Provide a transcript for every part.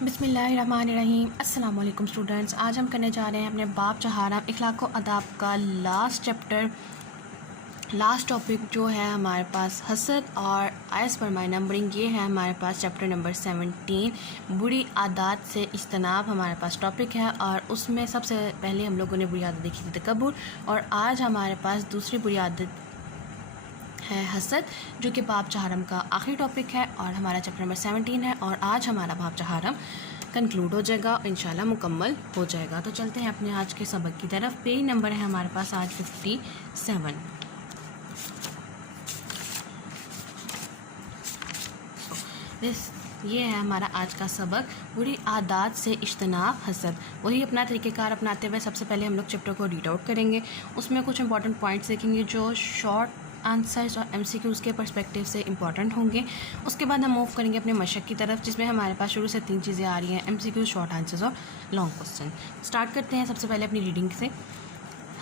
بسم اللہ الرحمن الرحیم۔ السلام علیکم اسٹوڈنٹس، آج ہم کرنے جا رہے ہیں اپنے باب چہارم اخلاق و آداب کا لاسٹ ٹاپک جو ہے ہمارے پاس حسد اور ایس پر مائی نمبرنگ۔ یہ ہے ہمارے پاس چیپٹر نمبر 17 بری عادات سے اجتناب ہمارے پاس ٹاپک ہے، اور اس میں سب سے پہلے ہم لوگوں نے بری عادت دیکھی تھی تکبر، اور آج ہمارے پاس دوسری بری عادت ہے حسد، جو کہ باب چہارم کا آخری ٹاپک ہے اور ہمارا چیپٹر نمبر 17 ہے، اور آج ہمارا باب چہارم کنکلوڈ ہو جائے گا، انشاءاللہ مکمل ہو جائے گا۔ تو چلتے ہیں اپنے آج کے سبق کی طرف۔ پیج نمبر ہے ہمارے پاس آج 57۔ یہ ہے ہمارا آج کا سبق، بری عادات سے اجتناب حسد۔ وہی اپنا طریقہ کار اپناتے ہوئے سب سے پہلے ہم لوگ چیپٹر کو ریڈ آؤٹ کریں گے، اس میں کچھ امپورٹنٹ پوائنٹس دیکھیں گے جو شارٹ آنسرز اور ایم سی کیوز کے پرسپیکٹیو سے امپورٹنٹ ہوں گے۔ اس کے بعد ہم موو کریں گے اپنے مشق کی طرف، جس میں ہمارے پاس شروع سے 3 چیزیں آ رہی ہیں: M C Qs, short answers اور لانگ کوسچن۔ اسٹارٹ کرتے ہیں سب سے پہلے اپنی ریڈنگ سے۔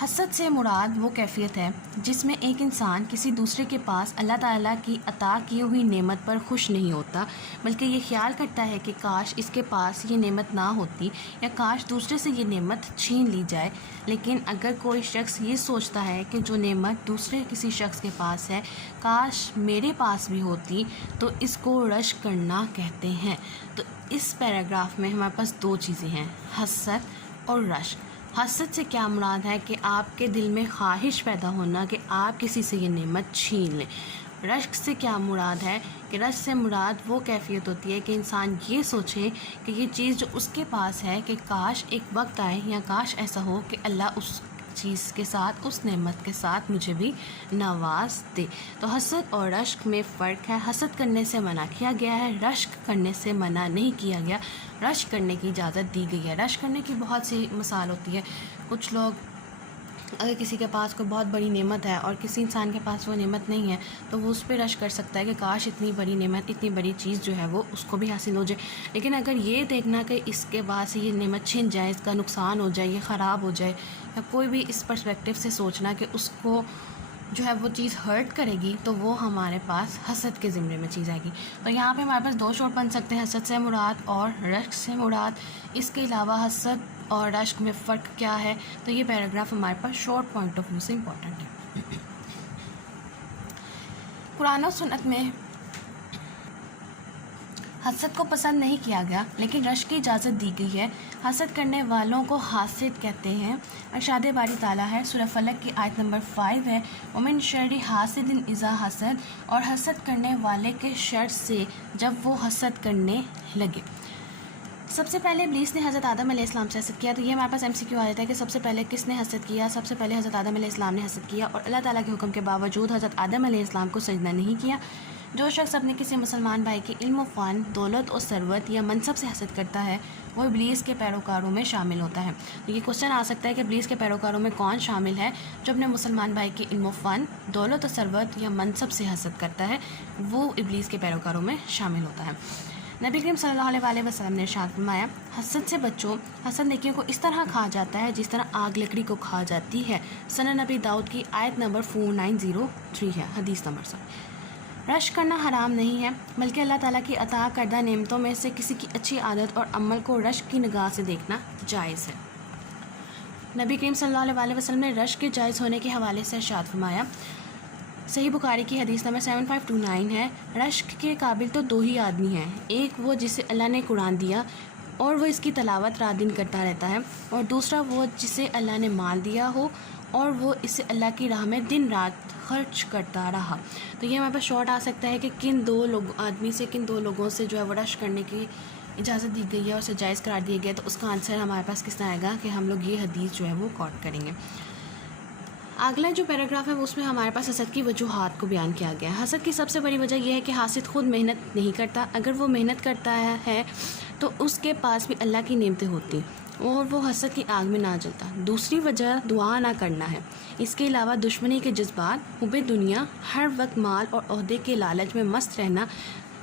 حسد سے مراد وہ کیفیت ہے جس میں ایک انسان کسی دوسرے کے پاس اللہ تعالیٰ کی عطا کی ہوئی نعمت پر خوش نہیں ہوتا، بلکہ یہ خیال کرتا ہے کہ کاش اس کے پاس یہ نعمت نہ ہوتی، یا کاش دوسرے سے یہ نعمت چھین لی جائے۔ لیکن اگر کوئی شخص یہ سوچتا ہے کہ جو نعمت دوسرے کسی شخص کے پاس ہے کاش میرے پاس بھی ہوتی، تو اس کو رشک کرنا کہتے ہیں۔ تو اس پیراگراف میں ہمارے پاس 2 چیزیں ہیں، حسد اور رشک۔ حسد سے کیا مراد ہے کہ آپ کے دل میں خواہش پیدا ہونا کہ آپ کسی سے یہ نعمت چھین لیں۔ رشک سے کیا مراد ہے کہ رشک سے مراد وہ کیفیت ہوتی ہے کہ انسان یہ سوچے کہ یہ چیز جو اس کے پاس ہے کہ کاش ایک وقت آئے یا کاش ایسا ہو کہ اللہ اس چیز کے ساتھ، اس نعمت کے ساتھ مجھے بھی نواز دے۔ تو حسد اور رشک میں فرق ہے۔ حسد کرنے سے منع کیا گیا ہے، رشک کرنے سے منع نہیں کیا گیا، رشک کرنے کی اجازت دی گئی ہے۔ رشک کرنے کی بہت سی مثال ہوتی ہے۔ کچھ لوگ اگر کسی کے پاس کوئی بہت بڑی نعمت ہے اور کسی انسان کے پاس وہ نعمت نہیں ہے، تو وہ اس پہ رشک کر سکتا ہے کہ کاش اتنی بڑی نعمت، اتنی بڑی چیز جو ہے وہ اس کو بھی حاصل ہو جائے۔ لیکن اگر یہ دیکھنا کہ اس کے بعد سے یہ نعمت چھن جائے، اس کا نقصان ہو جائے، یہ خراب ہو جائے، یا کوئی بھی اس پرسپیکٹیو سے سوچنا کہ اس کو جو ہے وہ چیز ہرٹ کرے گی، تو وہ ہمارے پاس حسد کے زمرے میں چیز آئے گی۔ تو یہاں پہ ہمارے پاس 2 شارٹ بن سکتے ہیں، حسد سے مراد اور رشک سے مراد۔ اس کے علاوہ حسد اور رشک میں فرق کیا ہے، تو یہ پیراگراف ہمارے پاس شارٹ پوائنٹ آف ویو سے امپورٹنٹ ہے۔ قرآن و سنت میں حسد کو پسند نہیں کیا گیا، لیکن رشک کی اجازت دی گئی ہے۔ حسد کرنے والوں کو حاسد کہتے ہیں۔ ارشاد باری تعالیٰ ہے، سورہ فلق کی آیت نمبر 5 ہے، وَمِن شَرِّ حَاسِدٍ إِذَا حَسَدَ، اور حسد کرنے والے کے شر سے جب وہ حسد کرنے لگے۔ سب سے پہلے ابلیس نے حضرت آدم علیہ السلام سے حسد کیا۔ تو یہ ہمارے پاس ایم سی کیو آ جاتا ہے کہ سب سے پہلے کس نے حسد کیا؟ سب سے پہلے حضرت آدم علیہ السلام نے حسد کیا، اور اللہ تعالیٰ کے حکم کے باوجود حضرت آدم علیہ السلام کو سجدہ نہیں کیا۔ جو شخص اپنے کسی مسلمان بھائی کے علم و فن، دولت و ثروت یا منصب سے حسد کرتا ہے، وہ ابلیس کے پیروکاروں میں شامل ہوتا ہے۔ تو یہ کوشچن آ سکتا ہے کہ ابلیس کے پیروکاروں میں کون شامل ہے؟ جو اپنے مسلمان بھائی کے علم و فن، دولت و ثروت یا منصب سے حسد کرتا ہے، وہ ابلیس کے پیروکاروں میں شامل ہوتا ہے۔ نبی کریم صلی اللہ علیہ وسلم نے ارشاد فرمایا، حسد سے بچو، حسد نیکیوں کو اس طرح کھا جاتا ہے جس طرح آگ لکڑی کو کھا جاتی ہے۔ سنن نبی داؤد کی آیت نمبر 4903 ہے، حدیث نمبر 100۔ رشک کرنا حرام نہیں ہے، بلکہ اللہ تعالیٰ کی عطا کردہ نعمتوں میں سے کسی کی اچھی عادت اور عمل کو رشک کی نگاہ سے دیکھنا جائز ہے۔ نبی کریم صلی اللہ علیہ وسلم نے رشک کے جائز ہونے کے حوالے سے ارشاد فرمایا، صحیح بخاری کی حدیث نمبر 7529 ہے، رشک کے قابل تو 2 ہی آدمی ہیں، ایک وہ جسے اللہ نے قرآن دیا اور وہ اس کی تلاوت رات دن کرتا رہتا ہے، اور دوسرا وہ جسے اللہ نے مال دیا ہو اور وہ اسے اللہ کی راہ میں دن رات خرچ کرتا رہا۔ تو یہ ہمارے پاس شارٹ آ سکتا ہے کہ کن 2 لوگوں سے جو ہے وہ رشک کرنے کی اجازت دی گئی ہے اور اسے جائز قرار دیا گیا، تو اس کا آنسر ہمارے پاس کس طرح آئے گا کہ ہم لوگ یہ حدیث جو ہے وہ کوٹ کریں گے۔ اگلا جو پیراگراف ہے اس میں ہمارے پاس حسد کی وجوہات کو بیان کیا گیا ہے۔ حسد کی سب سے بڑی وجہ یہ ہے کہ حاسد خود محنت نہیں کرتا، اگر وہ محنت کرتا ہے تو اس کے پاس بھی اللہ کی نعمتیں ہوتی اور وہ حسد کی آگ میں نہ جلتا۔ دوسری وجہ دعا نہ کرنا ہے۔ اس کے علاوہ دشمنی کے جذبات، حب دنیا، ہر وقت مال اور عہدے کے لالچ میں مست رہنا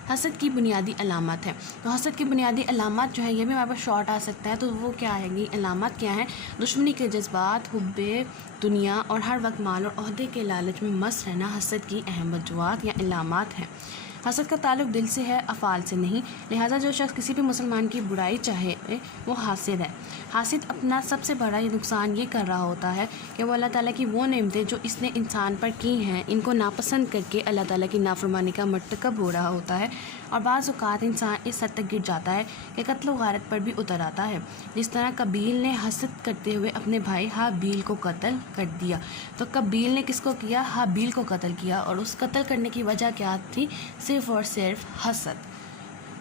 حسد کی بنیادی علامت ہے۔ تو حسد کی بنیادی علامات جو ہے یہ بھی ہمارے پاس شارٹ آ سکتا ہے، تو وہ کیا ہے گی؟ علامات کیا ہیں؟ دشمنی کے جذبات، حب دنیا اور ہر وقت مال اور عہدے کے لالچ میں مست رہنا حسد کی اہم وجوہات یا علامات ہیں۔ حسد کا تعلق دل سے ہے، افعال سے نہیں، لہٰذا جو شخص کسی بھی مسلمان کی برائی چاہے وہ حاسد ہے۔ حاسد اپنا سب سے بڑا نقصان یہ کر رہا ہوتا ہے کہ وہ اللہ تعالیٰ کی وہ نعمتیں جو اس نے انسان پر کی ہیں ان کو ناپسند کر کے اللہ تعالیٰ کی نافرمانی کا مرتکب ہو رہا ہوتا ہے، اور بعض اوقات انسان اس حد تک گر جاتا ہے کہ قتل و غارت پر بھی اتر آتا ہے، جس طرح قابیل نے حسد کرتے ہوئے اپنے بھائی حابیل کو قتل کر دیا۔ تو قابیل نے کس کو کیا؟ حابیل کو قتل کیا، اور اس قتل کرنے کی وجہ کیا تھی؟ صرف اور صرف حسد۔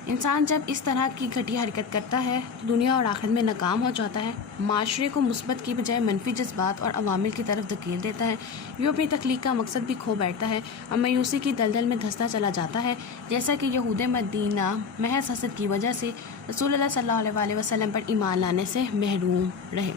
انسان جب اس طرح کی گھٹیا حرکت کرتا ہے تو دنیا اور آخرت میں ناکام ہو جاتا ہے، معاشرے کو مثبت کی بجائے منفی جذبات اور عوامل کی طرف دھکیل دیتا ہے، یہ اپنی تخلیق کا مقصد بھی کھو بیٹھتا ہے اور مایوسی کی دلدل میں دھنستا چلا جاتا ہے، جیسا کہ یہود مدینہ محض حسد کی وجہ سے رسول اللہ صلی اللہ علیہ وسلم پر ایمان لانے سے محروم رہے۔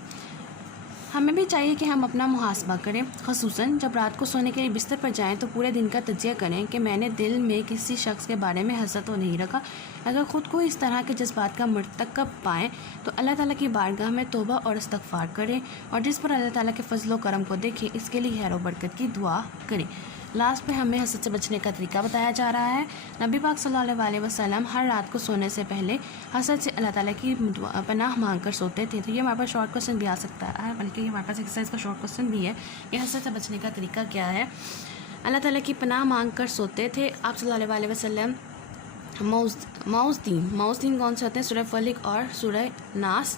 ہمیں بھی چاہیے کہ ہم اپنا محاسبہ کریں، خصوصاً جب رات کو سونے کے لیے بستر پر جائیں تو پورے دن کا تجزیہ کریں کہ میں نے دل میں کسی شخص کے بارے میں حسد تو نہیں رکھا۔ اگر خود کو اس طرح کے جذبات کا مرتکب پائیں تو اللہ تعالیٰ کی بارگاہ میں توبہ اور استغفار کریں، اور جس پر اللہ تعالیٰ کے فضل و کرم کو دیکھیں اس کے لیے خیر و برکت کی دعا کریں۔ لاسٹ میں ہمیں حسد سے بچنے کا طریقہ بتایا جا رہا ہے۔ نبی پاک صلی اللہ علیہ وسلم ہر رات کو سونے سے پہلے حسد سے اللہ تعالیٰ کی پناہ مانگ کر سوتے تھے۔ تو یہ ہمارے پاس شارٹ کوسچن بھی آ سکتا ہے، بلکہ یہ ہمارے پاس ایکسرسائز کا شارٹ کوسچن بھی ہے کہ حسد سے بچنے کا طریقہ کیا ہے۔ اللہ تعالیٰ کی پناہ مانگ کر سوتے تھے آپ صلی اللہ علیہ وسلم۔ معوذین کون سے ہوتے ہیں؟ سورہ فلق اور سورہ ناس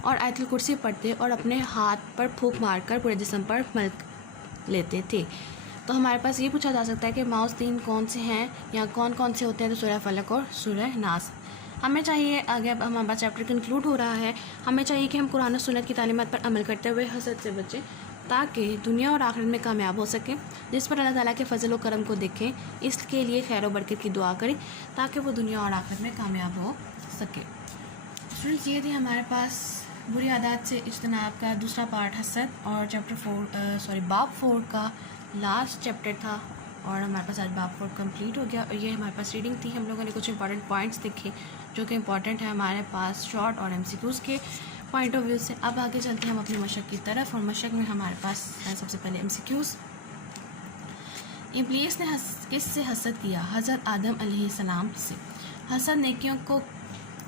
اور آیت الکرسی پڑھتے اور اپنے ہاتھ پر پھونک مار کر پورے جسم پر ملک لیتے تھے۔ تو ہمارے پاس یہ پوچھا جا سکتا ہے کہ معوذین کون سے ہیں یا کون کون سے ہوتے ہیں؟ تو سورہ فلق اور سورہ ناس۔ ہمیں چاہیے، آگے اب ہمارا چیپٹر کنکلوڈ ہو رہا ہے، ہمیں چاہیے کہ ہم قرآن و سنت کی تعلیمات پر عمل کرتے ہوئے حسد سے بچیں تاکہ دنیا اور آخرت میں کامیاب ہو سکیں، جس پر اللہ تعالیٰ کے فضل و کرم کو دیکھیں، اس کے لیے خیر و برکت کی دعا کریں تاکہ وہ دنیا اور آخرت میں کامیاب ہو سکے۔ اسٹوڈنٹس، یہ تھی ہمارے پاس بری عادات سے اجتناب کا دوسرا پارٹ حسد، اور باب 4 کا لاسٹ چیپٹر تھا، اور ہمارے پاس آج باب 4 کمپلیٹ ہو گیا، اور یہ ہمارے پاس ریڈنگ تھی۔ ہم لوگوں نے کچھ امپورٹنٹ پوائنٹس دیکھے جو کہ امپورٹنٹ ہے ہمارے پاس شارٹ اور MCQs کے پوائنٹ آف ویو سے۔ اب آگے چلتے ہیں ہم اپنی مشق کی طرف، اور مشق میں ہمارے پاس سب سے پہلے MCQs۔ ابلیس نے کس سے حسد کیا؟ حضرت آدم علیہ السلام سے۔ حسد نیکیوں کو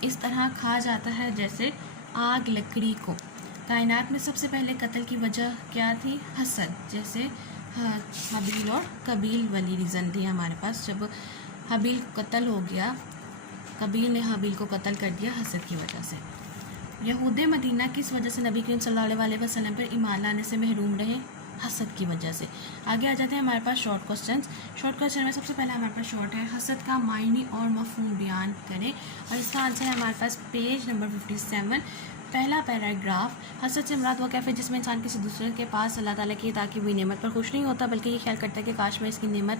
اس طرح کھا جاتا ہے جیسے آگ لکڑی کو۔ کائنات میں سب سے پہلے قتل کی وجہ کیا تھی؟ حسد، جیسے حابیل اور قابیل والی ریزن تھی ہمارے پاس۔ جب حابیل قتل ہو گیا، قابیل نے حابیل کو قتل کر دیا حسد کی وجہ سے۔ یہود مدینہ کس وجہ سے نبی کریم صلی اللہ علیہ وسلم پر ایمان لانے سے محروم رہے؟ حسد کی وجہ سے۔ آگے آ جاتے ہیں ہمارے پاس شارٹ کوسچنس۔ شارٹ کوسچن میں سب سے پہلے ہمارے پاس شارٹ ہے، حسد کا معنی اور مفہوم بیان کریں، اور اس کا آنسر ہے ہمارے پاس پیج نمبر 57، پہلا پیراگراف۔ حسد سے مراد وہ کیف ہے جس میں انسان کسی دوسرے کے پاس اللہ تعالیٰ کی عطا کی ہوئی نعمت پر خوش نہیں ہوتا، بلکہ یہ خیال کرتا ہے کہ کاش میں اس کی نعمت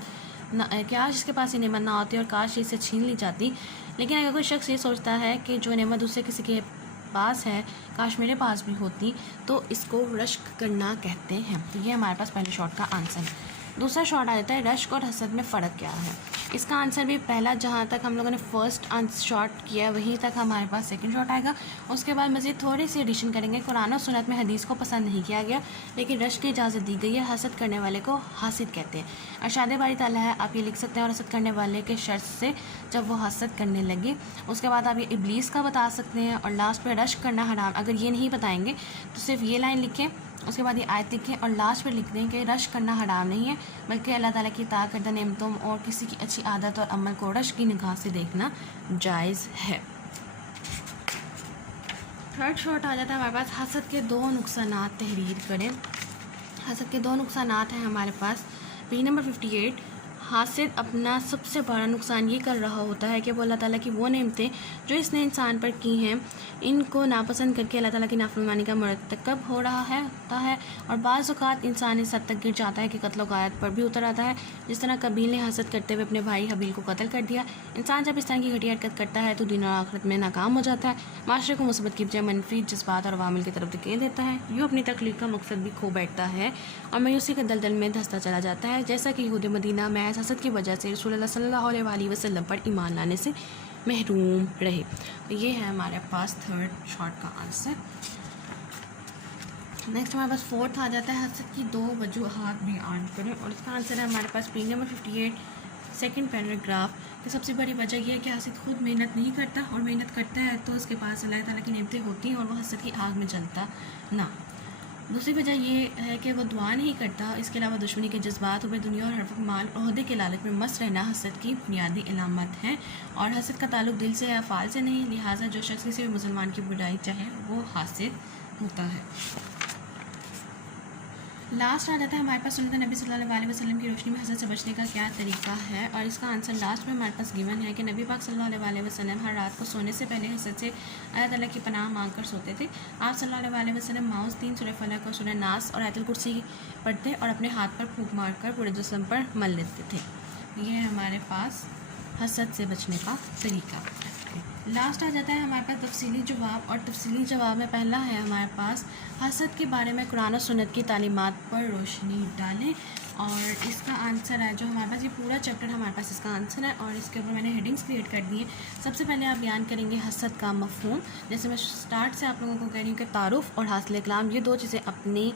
کاش اس کے پاس یہ نعمت نہ ہوتی اور کاش اسے چھین لی جاتی۔ لیکن اگر کوئی شخص یہ سوچتا ہے کہ جو نعمت دوسرے کسی کے پاس ہے کاش میرے پاس بھی ہوتی، تو اس کو رشک کرنا کہتے ہیں۔ تو یہ ہمارے پاس پہلے شارٹ کا آنسر ہے۔ دوسرا شارٹ آ جاتا ہے رشک اور حسد میں فرق کیا ہے؟ اس کا آنسر بھی پہلا جہاں تک ہم لوگوں نے فرسٹ شارٹ کیا وہیں تک ہمارے پاس سیکنڈ شارٹ آئے گا۔ اس کے بعد مزید تھوڑی سی ایڈیشن کریں گے۔ قرآن و سنت میں حدیث کو پسند نہیں کیا گیا، لیکن رشک کی اجازت دی گئی ہے۔ حسد کرنے والے کو حاسد کہتے ہیں۔ ارشاد باری تعالیٰ ہے، آپ یہ لکھ سکتے ہیں، اور حسد کرنے والے کے شرط سے جب وہ حسد کرنے لگے۔ اس کے بعد آپ یہ ابلیس کا بتا سکتے ہیں، اور لاسٹ پہ رشک کرنا حرام۔ اگر یہ نہیں بتائیں گے تو صرف یہ لائن لکھیں، اس کے بعد یہ آیت لکھیں، اور لاسٹ پہ لکھ دیں کہ رشک کرنا حرام نہیں ہے، بلکہ اللہ تعالیٰ کی عطا کردہ نعمتوں اور کسی کی اچھی عادت اور عمل کو رشک کی نگاہ سے دیکھنا جائز ہے۔ تھرڈ شارٹ آ جاتا ہے ہمارے پاس، حسد کے 2 نقصانات تحریر کریں۔ حسد کے 2 نقصانات ہیں ہمارے پاس۔ پیج نمبر 58، حاسد اپنا سب سے بڑا نقصان یہ کر رہا ہوتا ہے کہ وہ اللہ تعالیٰ کی وہ نعمتیں جو اس نے انسان پر کی ہیں ان کو ناپسند کر کے اللہ تعالیٰ کی نافرمانی کا مرتکب ہو رہا ہوتا ہے، اور بعض اوقات انسان اس حد تک گر جاتا ہے کہ قتل و غارت پر بھی اتر آتا ہے، جس طرح قابیل نے حسد کرتے ہوئے اپنے بھائی حابیل کو قتل کر دیا۔ انسان جب اس طرح کی گھٹیا حرکت کرتا ہے تو دنیا اور آخرت میں ناکام ہو جاتا ہے، معاشرے کو مثبت کی بجائے منفی جذبات اور عوامل کی طرف دھکیل دیتا ہے، یوں اپنی تخلیق کا مقصد بھی کھو بیٹھتا ہے اور مایوسی کے دلدل میں دھنستا چلا جاتا ہے، جیسا کہ یہود مدینہ محض حسد کی وجہ سے رسول اللہ صلی اللہ علیہ وسلم پر ایمان لانے سے محروم رہے۔ یہ ہے ہمارے پاس تھرڈ شارٹ کا آنسر۔ نیکسٹ ہمارے پاس فورتھ آ جاتا ہے، حسد کی 2 وجوہات بیان کریں، اور اس کا آنسر ہے ہمارے پاس پیج نمبر 58 سیکنڈ پیراگراف۔ کہ سب سے بڑی وجہ یہ ہے کہ حاسد خود محنت نہیں کرتا، اور محنت کرتا ہے تو اس کے پاس اللہ تعالیٰ کی نعمتیں ہوتی ہیں اور وہ حسد کی آگ میں جلتا نہ۔ دوسری وجہ یہ ہے کہ وہ دعا نہیں کرتا، اس کے علاوہ دشمنی کے جذبات اوپر دنیا اور ہر وقت مال اور عہدے کے لالچ میں مست رہنا حسد کی بنیادی علامت ہے، اور حسد کا تعلق دل سے یا افعال سے نہیں، لہٰذا جو شخص کسی بھی مسلمان کی برائی چاہے وہ حاسد ہوتا ہے۔ لاسٹ آ جاتا ہے ہمارے پاس سنت نبی صلی اللہ علیہ وسلم کی روشنی میں حسد سے بچنے کا کیا طریقہ ہے، اور اس کا آنسر لاسٹ میں ہمارے پاس گیون ہے کہ نبی پاک صلی اللہ علیہ وسلم ہر رات کو سونے سے پہلے حسد سے اللہ تعالیٰ کی پناہ مانگ کر سوتے تھے۔ آپ صلی اللہ علیہ وسلم ماؤز 3 سورہ فلق اور سورہ ناس اور آیت الکرسی پڑھتے اور اپنے ہاتھ پر پھونک مار کر پورے جسم پر مل لیتے تھے۔ یہ ہے ہمارے پاس حسد سے بچنے کا طریقہ۔ لاسٹ آ جاتا ہے ہمارے پاس تفصیلی جواب، اور تفصیلی جواب میں پہلا ہے ہمارے پاس حسد کے بارے میں قرآن و سنت کی تعلیمات پر روشنی ڈالیں، اور اس کا آنسر ہے جو ہمارے پاس یہ پورا چیپٹر ہمارے پاس اس کا آنسر ہے، اور اس کے اوپر میں نے ہیڈنگس کریٹ کر دی ہیں۔ سب سے پہلے آپ بیان کریں گے حسد کا مفہوم، جیسے میں سٹارٹ سے آپ لوگوں کو کہہ رہی ہوں کہ تعارف اور حاصل کلام، یہ دو چیزیں اپنی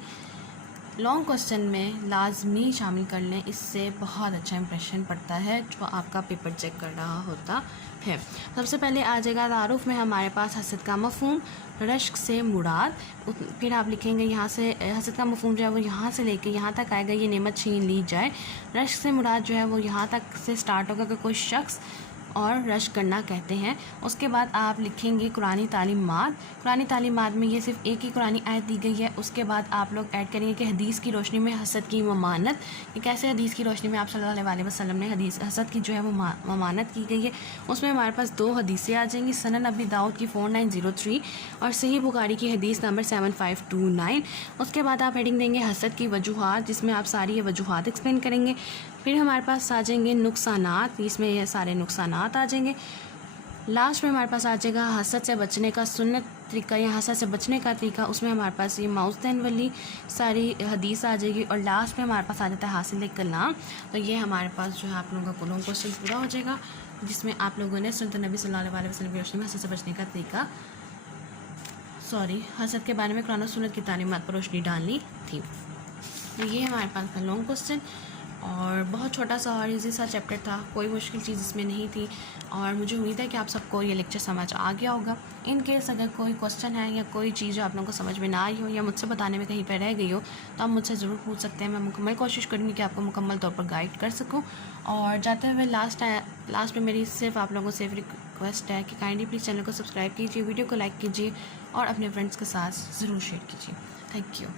لانگ کوسچن میں لازمی شامل کر لیں، اس سے بہت اچھا امپریشن پڑتا ہے جو آپ کا پیپر چیک کر رہا ہوتا ہے۔ سب سے پہلے آ جائے گا تعارف میں ہمارے پاس حسد کا مفہوم، رشک سے مراد، پھر آپ لکھیں گے یہاں سے حسد کا مفہوم جو ہے وہ یہاں سے لے کے یہاں تک آئے گا، یہ نعمت چھین لی جائے۔ رشک سے مراد جو ہے وہ یہاں تک سے سٹارٹ ہوگا کہ کوئی شخص اور رشک کرنا کہتے ہیں۔ اس کے بعد آپ لکھیں گے قرآنی تعلیمات، قرآنی تعلیمات میں یہ صرف ایک ہی قرآنی آیت دی گئی ہے۔ اس کے بعد آپ لوگ ایڈ کریں گے کہ حدیث کی روشنی میں حسد کی ممانت، کہ کیسے حدیث کی روشنی میں آپ صلی اللہ علیہ وسلم نے حسد کی جو ہے وہ ممانت کی گئی ہے۔ اس میں ہمارے پاس 2 حدیثیں آ جائیں گی، سنن ابی داؤد کی 4903 اور صحیح بخاری کی حدیث نمبر 7529۔ اس کے بعد آپ ہیڈنگ دیں گے حسد کی وجوہات، جس میں آپ ساری یہ وجوہات ایکسپلین کریں گے۔ پھر ہمارے پاس آ جائیں گے نقصانات، اس میں یہ سارے نقصانات آ جائیں گے۔ لاسٹ میں ہمارے پاس آ جائے گا حسد سے بچنے کا سنت طریقہ یا حسد سے بچنے کا طریقہ، اس میں ہمارے پاس یہ ماؤزدین والی ساری حدیث آ جائے گی، اور لاسٹ میں ہمارے پاس آ جاتا ہے حاصل کلام۔ تو یہ ہمارے پاس جو ہے آپ لوگوں کا کلوں کوسچن پورا ہو جائے گا، جس میں آپ لوگوں نے سنت نبی صلی اللہ علیہ وسلم کی روشنی میں حسد سے بچنے کا طریقہ حسد کے بارے میں قرآن و سنت کی تعلیمات پر روشنی ڈالنی تھی۔ تو یہ ہمارے پاس کا لانگ کوسچن، اور بہت چھوٹا سا اور ایزی سا چیپٹر تھا، کوئی مشکل چیز اس میں نہیں تھی، اور مجھے امید ہے کہ آپ سب کو یہ لیکچر سمجھ آ گیا ہوگا۔ ان کیس اگر کوئی کوسچن ہے یا کوئی چیز جو آپ لوگوں کو سمجھ میں نہ آئی ہو یا مجھ سے بتانے میں کہیں پہ رہ گئی ہو تو آپ مجھ سے ضرور پوچھ سکتے ہیں، میں مکمل کوشش کروں گی کہ آپ کو مکمل طور پر گائیڈ کر سکوں۔ اور جاتے ہوئے لاسٹ میں میری صرف آپ لوگوں سے ریکویسٹ ہے کہ کائنڈلی پلیز چینل کو سبسکرائب کیجیے، ویڈیو کو لائک کیجیے اور اپنے فرینڈس کے ساتھ ضرور شیئر کیجیے۔ Thank you.